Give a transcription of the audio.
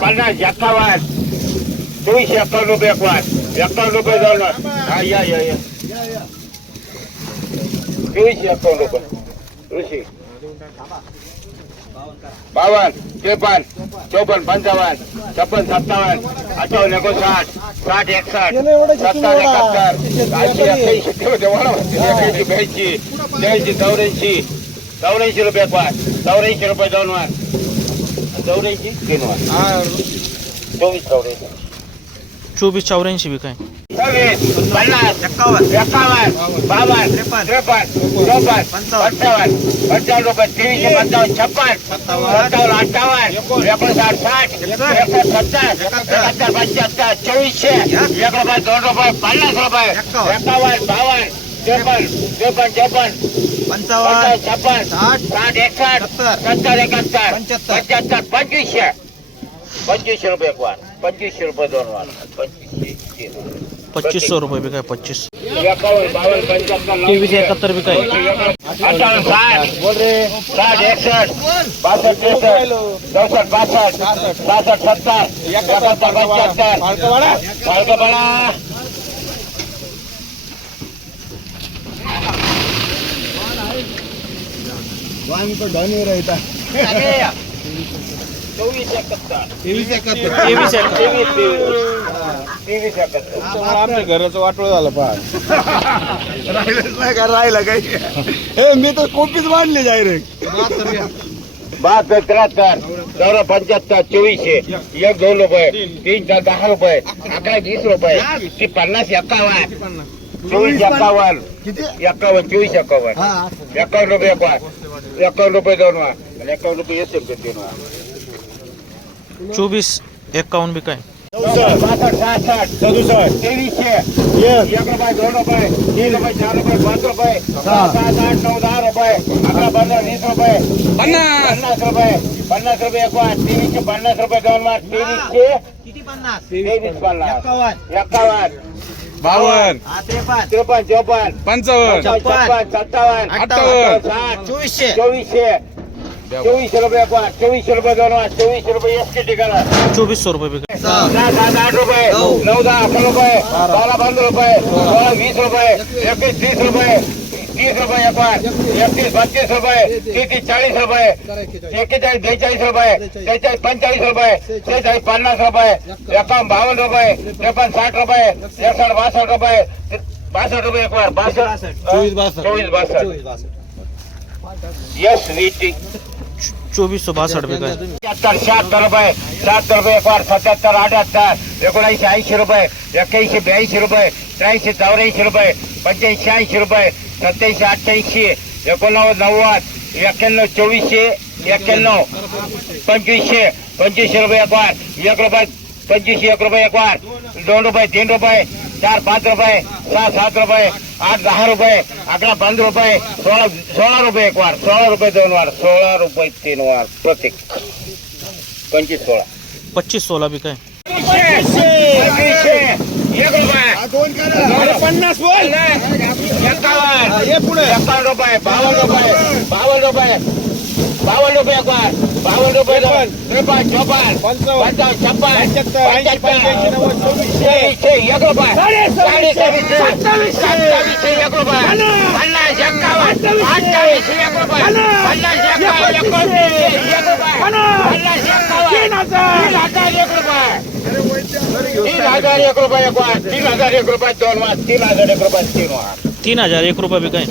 पन्नास एक्कावन्न चोवीस एक्कावन्न रुपये एक वाट. एक्कावन्न रुपये दोन वाट हा या या या. चोवीस एक्कावन्न रुपये. ऋषी. बावन्न त्रेपन्न चौपन्न पंचावन्न छप्पन सत्तावन्न अठ्ठावन्न एकोणसाठ साठ एकसाठ सत्तर एकाहत्तर ऐंशी ठेवते एक्याऐंशी ब्याऐंशी त्र्याऐंशी चौऱ्याऐंशी चौऱ्याऐंशी रुपये वाट. चौऱ्याऐंशी रुपये दोन वाट. चौऱ्याऐंशी तीन वाट चोवीस चौऱ्याऐंशी चोवीस चौऱ्याऐंशी बी काय सव्वीस पन्नास एक्कावन्न एकावन्न बावन्न त्रेपन्न, त्रेपन्न चौपन्न पंचावन्न, पंचावन्न पंचावन्न रुपये तेवीसशे पंचावन्न छप्पन सत्तावन्न, सत्तावन्न अठ्ठावन्न एकोणसाठ साठ एकसष्ट, एकसष्ट सत्तर एकाहत्तर, एकाहत्तर पंच्याहत्तर चोवीसशे एक, एक रुपये दोन रुपये पन्नास रुपये एक्कावन्न, एकावन्न बावन्न त्रेपन्न चौपन्न पंचावन्न पंचावन्न छप्पन साठ साठ एकसष्ट सत्तर, सत्तर एकाहत्तर पंच्याहत्तर. पंच्याहत्तर पंचवीसशे। पंचवीसशे रुपये एक वार पंचवीसशे रुपये दोन वार पंचवीसशे तीन वार. पच्चीसशो सहासष्ट सत्तर एकाहत्तर पंच्याहत्तर फाळकेपाडा चोवीस एकाहत्तर. तेवीस एकाहत्तर. तेवीस एकाहत्तर तेवीस तेवीस. तेवीस एकाहत्तर. आमच्या घराचं वाटोळ झालं पहा. राहिलंच नाही का? राहिलं काही? हे मी तर कोपीच मांडली डायरेक्ट बहात्तर त्र्याहत्तर चौदा पंच्याहत्तर चोवीसशे. एक दोन रुपये. तीन चार दहा रुपये. अकरा वीस रुपये. ती पन्नास एक्कावन्न चोवीस एक्कावन्न किती? एक्कावन्न चोवीस एक्कावन्न हा. एक्कावन्न रुपये एक्कावन्न रुपये दोन वार आणि एक्कावन्न रुपये एक रुपये तीन वार चोवीस एक्कावन्न बी काय बासष्ट सहासष्ट सदुसष्ट तेवीसशे एक बावन्न त्रेपन्न. त्रेपन्न चौपन्न. पंचावन्न. छप्पन सत्तावन्न. अठ्ठावन्न, साठ. चोवीसशे. चोवीसशे. चोवीसशे रुपये वाट चोवीसशे रुपये दोन वाट चोवीसशे रुपये एस टी ठिकाणा चोवीसशो रुपये दहा सात आठ रुपये. नऊ. नऊ दहा अकरा रुपये. बारा. पंधरा रुपये. सोळा वीस रुपये. एकवीस तीस रुपये. तीस रुपये एक वाट एकतीस बत्तीस रुपये तीस चाळीस रुपये एक्केचाळीस बेचाळीस रुपये त्रेचाळीस पंचेचाळीस रुपये त्रेचाळीस पन्नास रुपये एकावन्न बावन्न रुपये त्रेपन्न साठ रुपये एकसष्ट बासष्ट रुपये बासष्ट रुपये एक बार बासष्ट चोवीस बासष्ट. चोवीस बासष्ट. यस वीटी चोवीसशो बासष्ट बी काय? सत्तर शहात्तर रुपये। शहात्तर रुपये एक वार। सत्याहत्तर अठ्याहत्तर। एकोणऐंशी ऐंशी रुपये। एक्क्याऐंशी ब्याऐंशी रुपये। त्र्याऐंशी चौऱ्याऐंशी रुपये। पंच्याऐंशी शहाऐंशी रुपये। सत्याऐंशी अठ्ठ्याऐंशी एकोणनव्वद नव्वद एक्क्याण्णव चोवीसशे एक्क्याण्णव पंचवीसशे पंचवीसशे रुपये एक वार एक रुपये पंचवीसशे एक रुपये एक वार दोन रुपये तीन रुपये चार पाच रुपये सहा सात रुपये आठ दहा रुपये अकरा पंधरा रुपये सोळा सोळा रुपये एक वार सोळा रुपये दोन वार सोळा रुपये तीन वार प्रत्येक. पंचवीस सोळा. पच्चीस सोळा बी काय? एक रुपये. पन्नास बोल. एकावन्न हे पुढे. एकावन्न रुपये बावन्न रुपये बावन्न रुपये बावन्न रुपये एक वार बावन्न रुपये त्रेपन्न चौपन्न पंचावन्न छप्पन पंच्याहत्तर, ऐंशी, पंच्याऐंशी, नव्वद, चोवीसशे. एक रुपये साडेसव्वीसशे सत्तावीसशे. एक रुपये पन्नास एक्कावन्न अठ्ठावीसशे एक रुपये पन्नास एक्कावन्न एकोणतीसशे. एक रुपये पन्नास एक्कावन्न तीन हजार. एक रुपये. तीन हजार एक रुपये एक वार तीन हजार एक रुपये दोन वार तीन हजार एक रुपये तीन वार तीन हज़ार एक रुपये काय